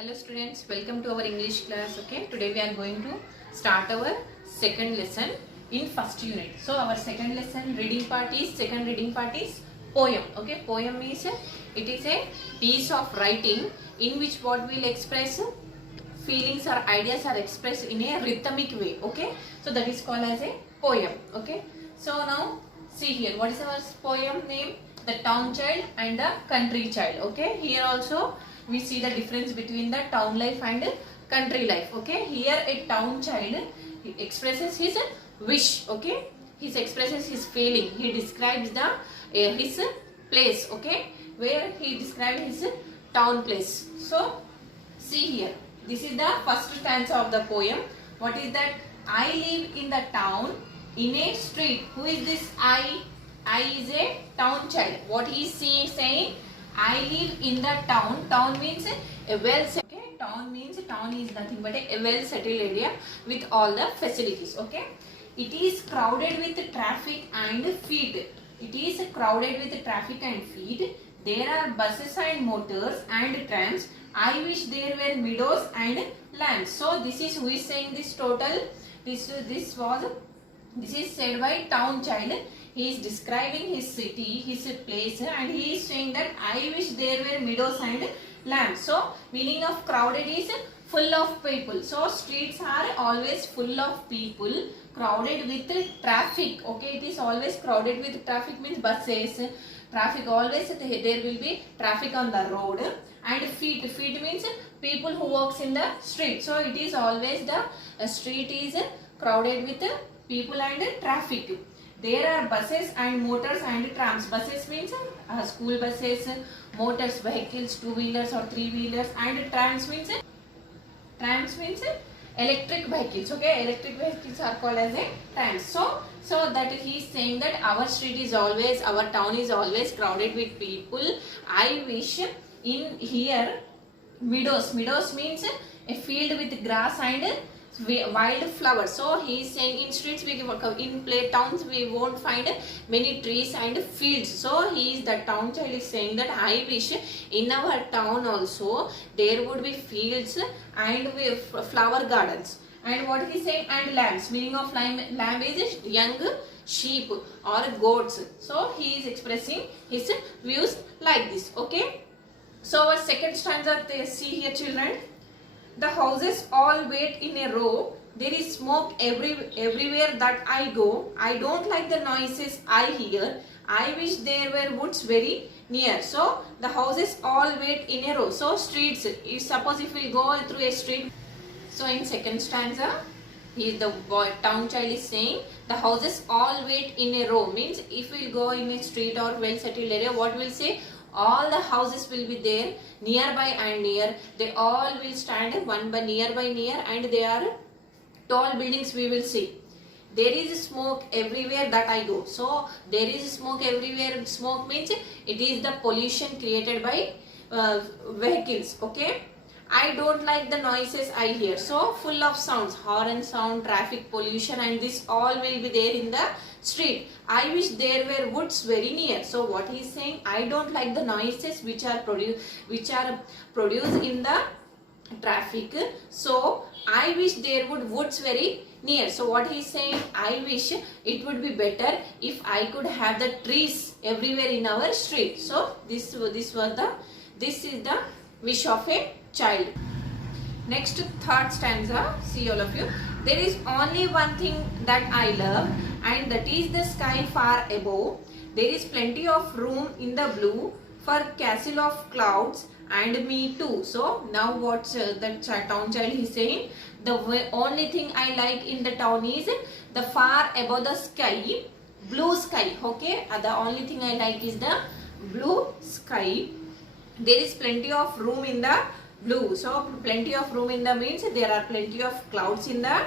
Hello students, welcome to our English class. Okay, today we are going to start our second lesson in first unit. So our second lesson second reading part is poem. Okay, poem is it is a piece of writing in which what will express feelings or ideas are expressed in a rhythmic way. Okay, so that is called as a poem. Okay, so now see here, what is our poem name? The Town Child and the Country Child. Okay, here also we see the difference between the town life and country life. Okay, here a town child, he expresses his wish. Okay, he expresses his feeling, he describes the his place. Okay, where he describes his town place. So see here, this is the first stanza of the poem. What is that? I live in the town in a street. Who is this I? I is a town child. What he is saying? I live in the town. Town means a well set. Okay, town means town is nothing but a well settled area with all the facilities. Okay, it is crowded with traffic and feet. It is crowded with traffic and feet. There are buses and motors and trams. I wish there were meadows and lands. So this is who is saying this total. This is said by town child. He is describing his city, his place, and he is saying that I wish there were meadows and lands. So meaning of crowded is full of people. So streets are always full of people, crowded with traffic. Okay, it is always crowded with traffic means buses, traffic, always there will be traffic on the road. And feet means people who walks in the street. So it is always the street is crowded with people and traffic. There are buses and motors and trams. Buses means school buses, motors, vehicles, two-wheelers or three-wheelers, and trams means electric vehicles. Okay, electric vehicles are called as a trams. So that he is saying that our street is always, our town is always crowded with people. I wish in here meadows. Meadows means a field with grass and wild flowers. So he is saying in streets in towns we won't find many trees and fields. So the town child is saying that I wish in our town also there would be fields and flower gardens. And what he is saying, and lambs. Meaning of lamb is young sheep or goats. So he is expressing his views like this. Okay, so our second stanza, see here children. The houses all wait in a row. There is smoke everywhere that I go. I don't like the noises I hear. I wish there were woods very near. So the houses all wait in a row. So streets, suppose if we go through a street. So in second stanza, the town child is saying the houses all wait in a row. Means if we go in a street or well settled area, what will say? All the houses will be there nearby and near. They all will stand one by near, and they are tall buildings we will see. There is smoke everywhere that I go. So there is smoke everywhere. Smoke means it is the pollution created by vehicles. Okay, I don't like the noises I hear. So full of sounds, horn sound, traffic, pollution, and this all will be there in the street. I wish there were woods very near. So what he is saying, I don't like the noises which are produced in the traffic. So I wish there would woods very near. So what he is saying, I wish it would be better if I could have the trees everywhere in our street. So this is the wish of a child. Next, third stanza, see all of you. There is only one thing that I love, and that is the sky far above. There is plenty of room in the blue for castle of clouds and me too. So now what the town child is saying, the only thing I like in the town is the far above the sky, blue sky. Okay, the only thing I like is the blue sky. There is plenty of room in the blue. So plenty of room in the means there are plenty of clouds in the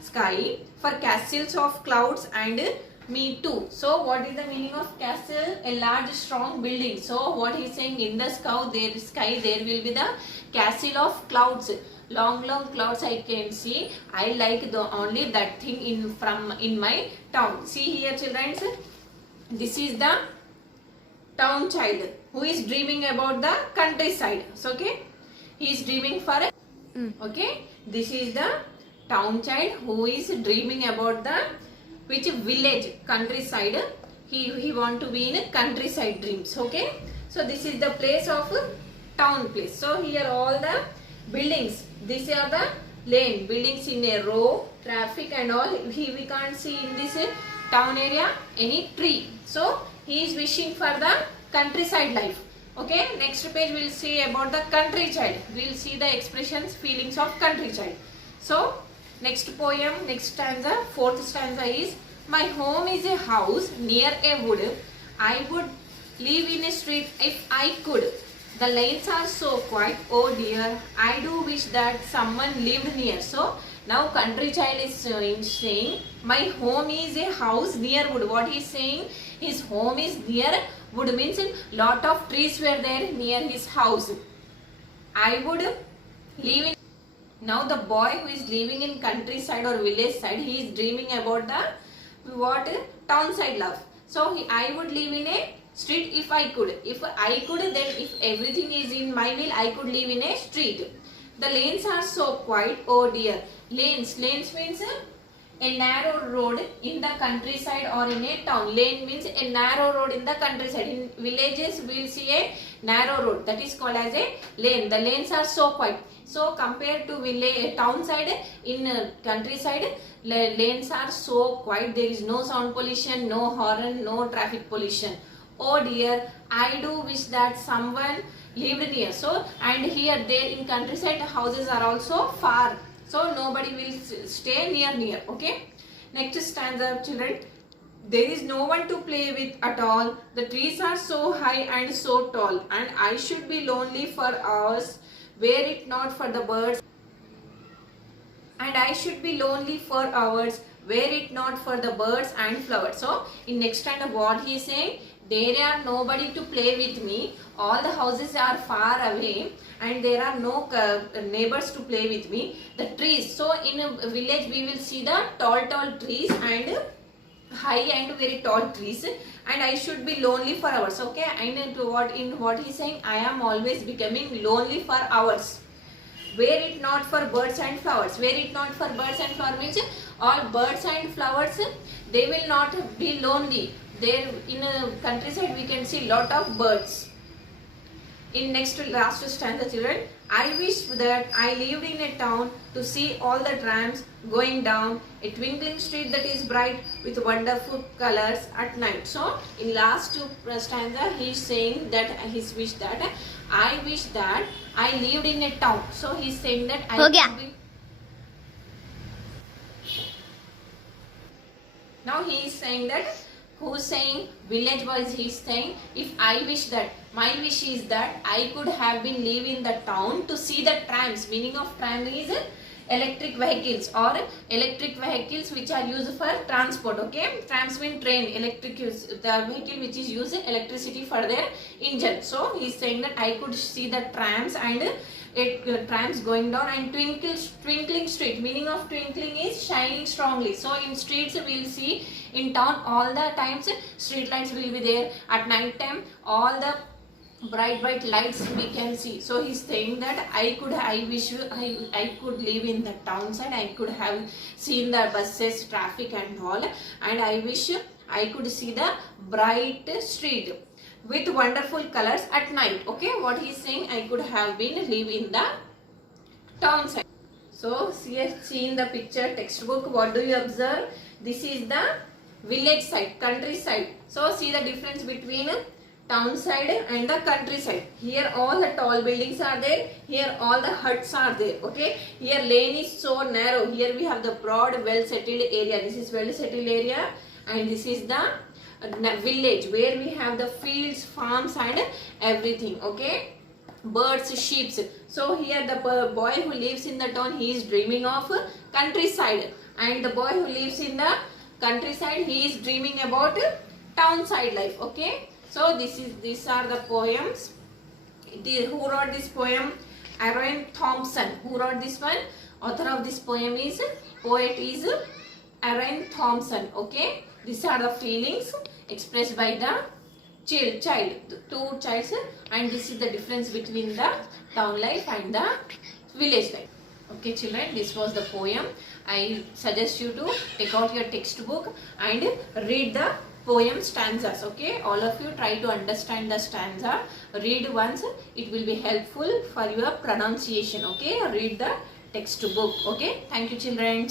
sky for castles of clouds and me too. So what is the meaning of castle? A large strong building. So what he is saying, in the sky there will be the castle of clouds. Long clouds I can see. I like only that thing in my town. See here children, this is the town child who is dreaming about the countryside. So okay, he is dreaming for okay, this is the town child who is dreaming about the which village, countryside. He want to be in countryside dreams. Okay, so this is the place of town place. So here all the buildings, these are the lane buildings in a row, traffic and all. We can't see in this town area any tree. So he is wishing for the countryside life. Okay, next page we'll see about the country child. We'll see the expressions, feelings of country child. So next poem, next stanza, fourth stanza is, my home is a house near a wood. I would live in a street if I could. The lanes are so quiet, oh dear. I do wish that someone lived near. So now country child is saying, my home is a house near wood. What he is saying? His home is near wood, means lot of trees were there near his house. I would live in. Now the boy who is living in countryside or village side, he is dreaming about the what town side love. So I would live in a street if I could. If I could, then if everything is in my will, I could live in a street. The lanes are so quiet, oh dear. Lanes means a narrow road in the countryside or in a town. Lane means a narrow road in the countryside. In villages we will see a narrow road, that is called as a lane. The lanes are so quiet. So compared to village, town side, in countryside lanes are so quiet. There is no sound pollution, no horn, no traffic pollution. Oh dear, I do wish that someone lived near. So and here there in countryside houses are also far. So nobody will stay near. Okay. Next stanza, children. There is no one to play with at all. The trees are so high and so tall, and I should be lonely for hours, were it not for the birds. And I should be lonely for hours, were it not for the birds and flowers. So in next stanza, what he is saying? There are nobody to play with me. All the houses are far away and there are no neighbors to play with me. The trees. So in a village we will see the tall trees and high and very tall trees, and I should be lonely for hours. Okay, and what he is saying, I am always becoming lonely for hours. Were it not for birds and flowers. Were it not for birds and flowers means all birds and flowers, they will not be lonely. There in a countryside we can see lot of birds. In next last stanza, children, I wish that I lived in a town to see all the trams going down a twinkling street that is bright with wonderful colors at night. So in last two stanza he is saying that his wish that I wish that I lived in a town. So he is saying that I could be. Now he is saying that, who's saying? Village boys. He is saying, if I wish that, my wish is that I could have been live in the town to see the trams. Meaning of tram is electric vehicles or electric vehicles which are used for transport. Okay, trams mean train, electric use, the vehicle which is using electricity for their engine. So he is saying that I could see the trams and trams going down and twinkling street. Meaning of twinkling is shining strongly. So in streets we will see, in town all the times street lights will be there. At night time all the bright lights we can see. So he's saying that I wish I could live in the town side. I could have seen the buses, traffic and all, and I wish I could see the bright street with wonderful colors at night. Okay, what he's saying, I could have been live in the town side. So see in the picture textbook, what do you observe? This is the village side, countryside. So see the difference between town side and the countryside. Here all the tall buildings are there. Here all the huts are there. Okay. Here lane is so narrow. Here we have the broad, well settled area. This is well settled area, and this is the village where we have the fields, farms and everything. Okay. Birds, sheep. So here the boy who lives in the town, he is dreaming of countryside, and the boy who lives in the countryside, he is dreaming about town side life. Okay. So these are the poems. Who wrote this poem? Aaron Thompson. Who wrote this one? Author of this poem is, poet is Aaron Thompson. Okay. These are the feelings expressed by the child, two childs, and this is the difference between the town life and the village life. Okay children, this was the poem. I suggest you to take out your textbook and read the poem stanzas. Okay, all of you try to understand the stanza, read once, it will be helpful for your pronunciation. Okay, read the textbook. Okay, thank you children.